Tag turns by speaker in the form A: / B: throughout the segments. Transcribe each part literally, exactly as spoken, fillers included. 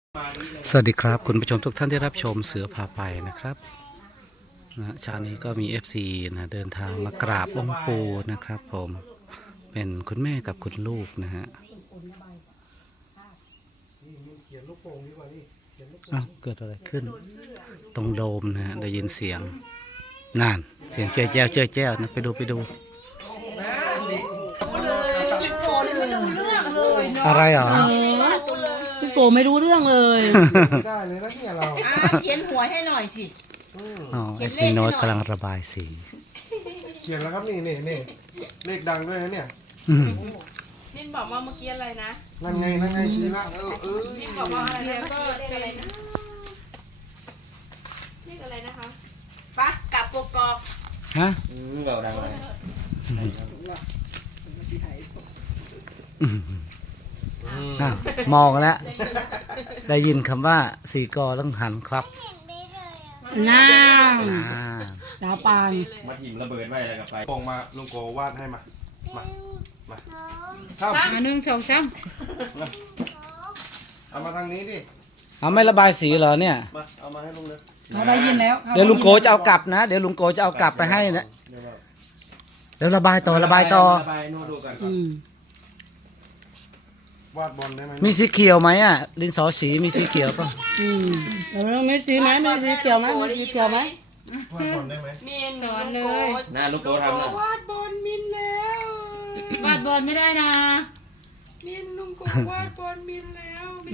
A: สวัสดีครับคุณผู้ชมทุกท่านที่รับชมเสือพาไปนะครับนะเช้านี้ก็มี เอฟ ซี นะเดินทางมากราบองค์ปู่นะครับผมเป็นคุณแม่กับคุณลูกนะฮะอ้าวเกิดอะไรขึ้นตรงโดมนะฮะได้ยินเสียงนั่นเสียงเจ้าแจ้วเจ้าแจ้วนะไปดูไปดูอะไรเหรอ
B: พี่โกไม่รู้เรื่องเลย
C: ไม่ได้เลยนะเนี่ยเรา
D: เขียนหัวให้หน่อยสิ
A: อ๋อไอ้พี่โน้ตกำลังระบายสี
C: เขียนแล้วครับนี่นี่นี่เลขดังด้วยนะเนี่ย
D: มินบอกว่าเมื่อกี้อะไรนะ
C: นั่นไงนั่นไงชี้ละเออเออ
D: มินบอกว่าอะไรนะก็อะไรนะนี่อะไรนะคะฟักกับกกอก
A: ฮะ
C: อืมเบาดังเลย
A: มองแล้วได้ยินคำว่าสีกอต้องหันครับ
B: น้าสาวปาน
E: มาถิ่มระเบิดไว้แล้วกับไฟ
C: ปองมาลุงโกวาดให้มามามาท
B: ำหนึ่งสองสาม
C: เอามาทางนี้ดิ
A: เอาไม่ระบายสีเหรอเนี่ย
C: มาเอามาให้ลุงเลย
B: เขาได้ยินแล้ว
A: เดี๋ยวลุงโกจะเอากลับนะเดี๋ยวลุงโกจะเอากลับไปให้นะเดี๋ยวระบายต่อระบายต่อ
E: ระบายโน้ตดูกัน
C: วาดบอลได้ไหม
A: มีสีเขียวไหมอ่ะลินสอสีมีสีเขียวป่ะ
B: อืมเดี๋ยวมีสีไหมมีสีเขียวไหมมีสีเขียวไหม
C: วาดบอลได้ไหม
D: มินสอนเลย
E: น่าลูกโตทำนะ
D: วาดบอลมินแล้ว
B: วาดบอลไม่ได้นะ
D: มินลุงโกวาดบอลมินแล้วมิน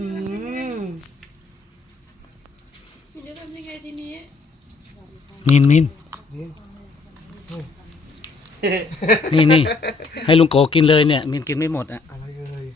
D: มินจะทำยังไงทีนี้
A: มินมินนี่นี่ให้ลุงโกกินเลยเนี่ยมินกินไม่หมดอ่ะ
C: อะไรเลย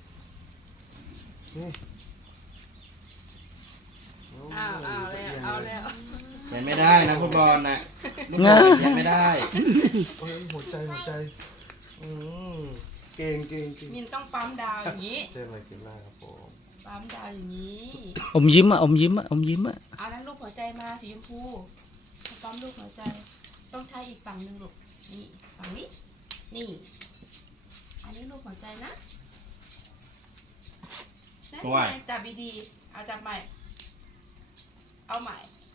D: เอาเอาแล้วเอาแล้ว
E: เขียนไม่ได้นะฟุตบอลนะลูกบอลเขียนไม่ได้
C: หัวใจหัวใจเก่งเก่งเก่ง
D: มินต้องปั๊มดาวอย่างนี้
C: เจออะไรกินได้ครับผม
D: ปั๊มดาวอย่างนี้
A: อมยิ้มอ่ะอมยิ้มอ่ะอมยิ้มอ่ะ
D: เอานั้นลูกหัวใจมาสีชมพูปั๊มลูกหัวใจต้องใช้อีกฝั่งหนึ่งลูกนี่ฝั่งนี้นี่อันนี้ลูกหัวใจนะจับดีๆเอาจับใหม่เอาใหม่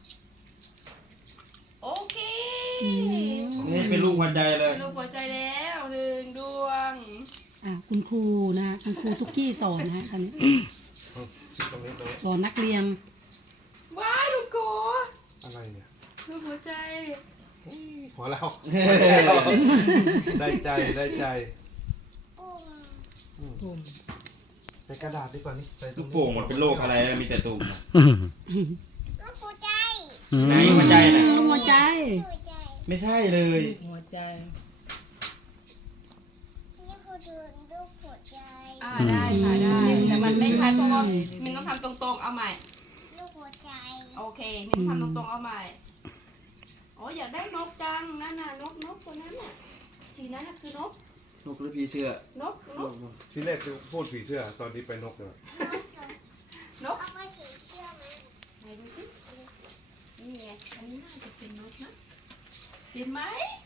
D: โอเค
E: นี่เป็นลูกหัวใจเลย
D: ลูกหัวใจแล้วหนึ่งดวง
B: อ่ะคุณครูนะคุณครูทุกที่สอนนะคันนี้สอนนักเรียน
D: ว้ายลูกโก
C: อะไรเนี่ย
D: ลูกหัวใจ
C: หัวเราได้ใจได้ใจใส่กระดาษดีกว่านี่ใส่
E: ลูกโป่งมันเป็นโรคอะไรมีแต่ตุ่ม
D: ลูกหัวใจ
E: ไหนหัวใจน่ะ
B: หัวใจ
E: ไม่ใช่เลย
D: หัวใจ
F: นี่คือดูลูกหัวใจ
D: อ่าได้ค่ะได้แต่มันไม่ชัดเพราะว่ามินต้องทำตรงๆเอาใหม่
F: ลูกหัวใจ
D: โอเคมินทำตรงๆเอาใหม่โอ้อยากได้นกจังนั่นน่ะนกนกตัวนั้นน่ะสีนั้นน่ะคือนก
E: นกหรือผีเสื้อน
D: กนก
C: ที่แรกคือพูดผีเสื้อตอนนี้ไปนกเลย
D: นก
F: เอาไปผีเสื้อไหม
D: ไหนดูสินี่ไงอันนี้น่าจะเป็นนกนะเห็นไหม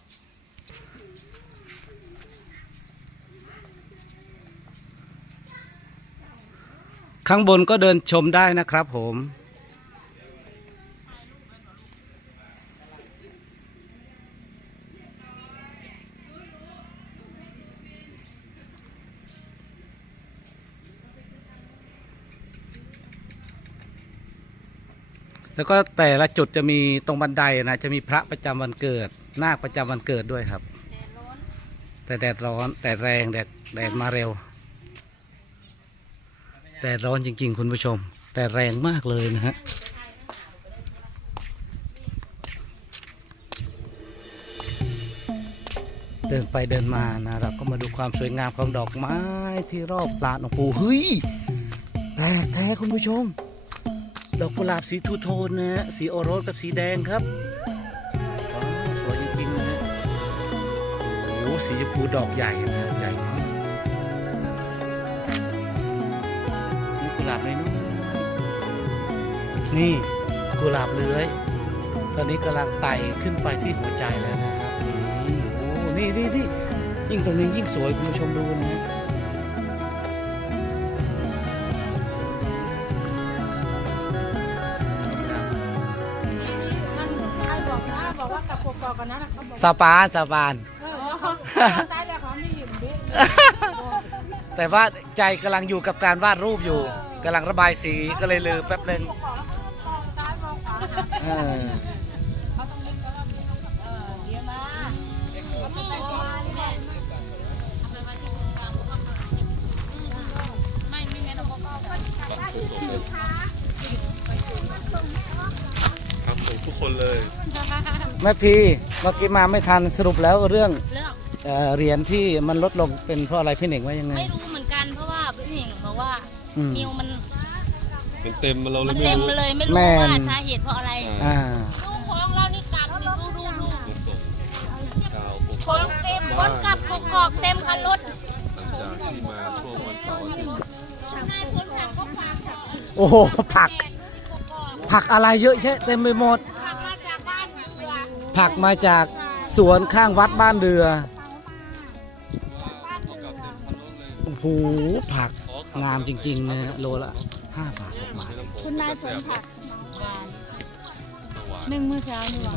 A: ข้างบนก็เดินชมได้นะครับผมแล้วก็แต่ละจุดจะมีตรงบันไดนะจะมีพระประจำวันเกิดนาคประจำวันเกิดด้วยครับแต่แดดร้อนแดดแรงแดดแดดมาเร็วแดดร้อนจริงๆคุณผู้ชมแดดแรงมากเลยนะฮะเดินไปเดินมานะเราก็มาดูความสวยงามของดอกไม้ที่รอบลานองค์ปู่เฮ้ยแปลกแท้คุณผู้ชมดอกกุหลาบสีทูโทนนะฮะสีโอรสกับสีแดงครับอ๋อสวยจริงๆนะฮะโอ้สีชมพูดอกใหญ่นะใหญ่มากนี่กุหลาบเลยน้อยนี่กุหลาบเลื้อยตอนนี้กำลังไต่ขึ้นไปที่หัวใจแล้วนะครับนี่โอ้นี่นี่นี่ยิ่งตรงนี้ยิ่งสวยคุณผู้ชมดูนะ
B: บอกกันนะเขาบอก
A: สาปานสาปาน
B: ซ้ายแล้วเขาไม่เห็นดิ
A: แต่ว่าใจกำลังอยู่กับการวาดรูปอยู่กำลังระบายสีก็เลยลืมแป๊บหนึ่ง
B: ซ้ายมองขวา
A: เออ
B: เขาต้องเล่นก็ว่าเออเดี๋ยวมาเขาไม่ไปก่อนนี่แหละไม่ไม่งั้นเราก็เข้าไป
C: ครับส่งทุกคนเลย
A: แม่พีเมื่อกี้มาไม่ทันสรุปแล้วเรื่อง
G: เรื่อง
A: เอ่อเหรียญที่มันลดลงเป็นเพราะอะไรพี่เหน่งว่ายังไง
G: ไม่รู้เหมือนกันเพราะว่าพี่เพ่งบอกว่า
A: อืม
G: นิวมัน
C: มันเต็มมาเราเล
G: มั
C: ย
G: น
C: ไม่
G: เต็ม
C: รู้
G: เลยไม่รู้
A: แม่น
G: ว่าสาเหตุเพราะอะไร
A: อ่า
G: ลูกของเรานี่กลับนี่ดูดูดู
C: ส่งชาวปก
G: ของเต็มคนกลับกกอกเต็มคันรถ
C: หลังจากที่มาช่วงวันเสาร์อาทิตย์
G: นายสวนผักก็ผัก
A: โอ้โหผัก ผักอะไรเยอะแยะเต็มไปหมด
G: ผักมาจากบ้านเรือ
A: ผักมาจากสวนข้างวัดบ้านเรือโอ้โหผักงามจริงๆนะโลละห้าบาทหกบาท
F: คุณนายสวนผัก
B: หนึ่งมื้อเช้านี่หว่า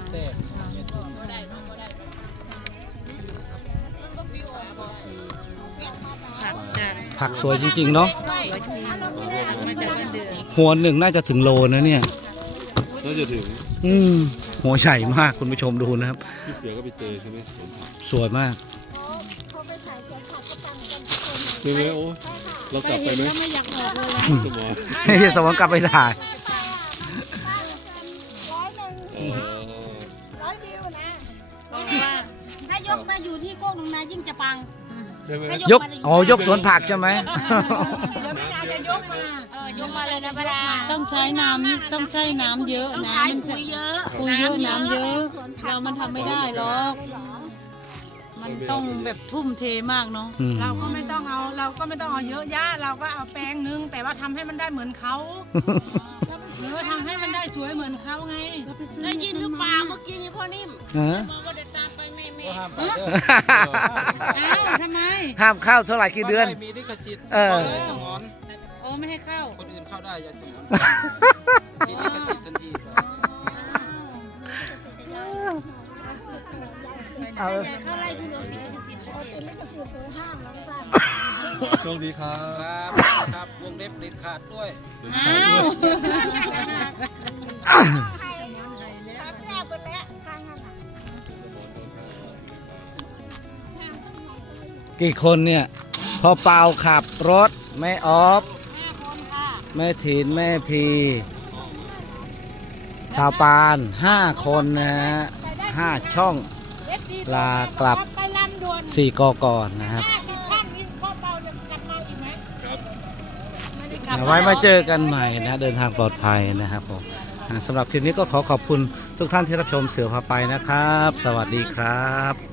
A: ผักสวยจริงๆเนาะ
B: มาจากบ้านเดือ
A: หัวหนึ่งน่าจะถึงโลนะเนี่ย
C: น่าจะถึง
A: อืมหัวใหญ่มากคุณผู้ชมดูนะครับ
C: พี่เสือก็ไปเจอใช่ไหมสวนผัก
A: สวยมาก
F: เขาไปขายสวนผักก็ตังกันทุกคน
C: ใช่ไหมโอ้เรากลับไปไหม
B: ไม่อยากออกเลยนะ
C: สมอง
A: ให้สมองกลับไปถ่าย
F: ร้อยหนึ่ง
C: อ๋อ
F: ร้อยวิวนะ
B: บอกว่า
G: ถ้ายกมาอยู่ที่โคกหนองนายิ่งจะปัง
C: ใช่ไหม
G: ถ้าย
A: กอ๋อยกสวนผักใช่ไหม
B: เดี๋ยวไม่นานจะยกมา
G: เออยกมาเลยนะป้าดา
H: ต้องใช้น้ำต้องใช้น้ำเยอะ
G: ต้อง
H: นะ
G: ใช้
H: มัน
G: ปุ๋ยเยอะ
H: ปุ๋ยเยอะน้ำเยอะ เรามันทำไม่ได้หรอก มันต้องแบบทุ่มเทมากเนาะ
A: อืม
B: เราก็ไม่ต้องเอาเราก็ไม่ต้องเอาเยอะย่าเราก็เอาแปลงนึงแต่ว่าทำให้มันได้เหมือนเขาหรือทำให้มันได้สวยเหมือนเขาไง
G: ได้ยินหรือเปล่าเมื่อกี้นี่พ่อนิ่ม
A: ฮะ
G: บอกว่าเดี๋ยวตามไปแม่แม่
H: อ้าวทำไม
A: ห้ามเข้าเท่าไหร่กี่เดือน
E: มีลิขสิทธิ์
A: เออ
E: เลยสมอน
H: โอ้ไม่ให้เข้า
E: คนอื่นเข้าได้อย่าสมอนมีลิขสิทธิ์ทันที
A: เอา
G: เข้าไล่ดูเรื่องติดลิขสิทธิ์เลย
F: ติดลิขสิทธิ์ของห้างแล้วสั่ง
C: โชคดีครับ
E: ครับครับวงเล็บเด็ดขาดด้วย
H: อ้าว
F: ซับแล้วกันแล้วทางนั้นน่ะ
A: กี่คนเนี่ยพอเปล่าขับรถแม่ออฟ
G: ห้าคนค่ะ
A: แม่ถินแม่พีสาวปานห้าคนนะฮะห้าช่องลากลับ
B: ไปลำดวน
A: สี่กอก่อนนะครับ
B: ห้าสิบขั้นนี่พ่อเปาจะกลับมาอีกไหมไม่ได้กลับ
A: เอาไว้มาเจอกันใหม่นะเดินทางปลอดภัยนะครับผมอ่าสำหรับคลิปนี้ก็ขอขอบคุณทุกท่านที่รับชมเสือพาไปนะครับ สวัสดีครับ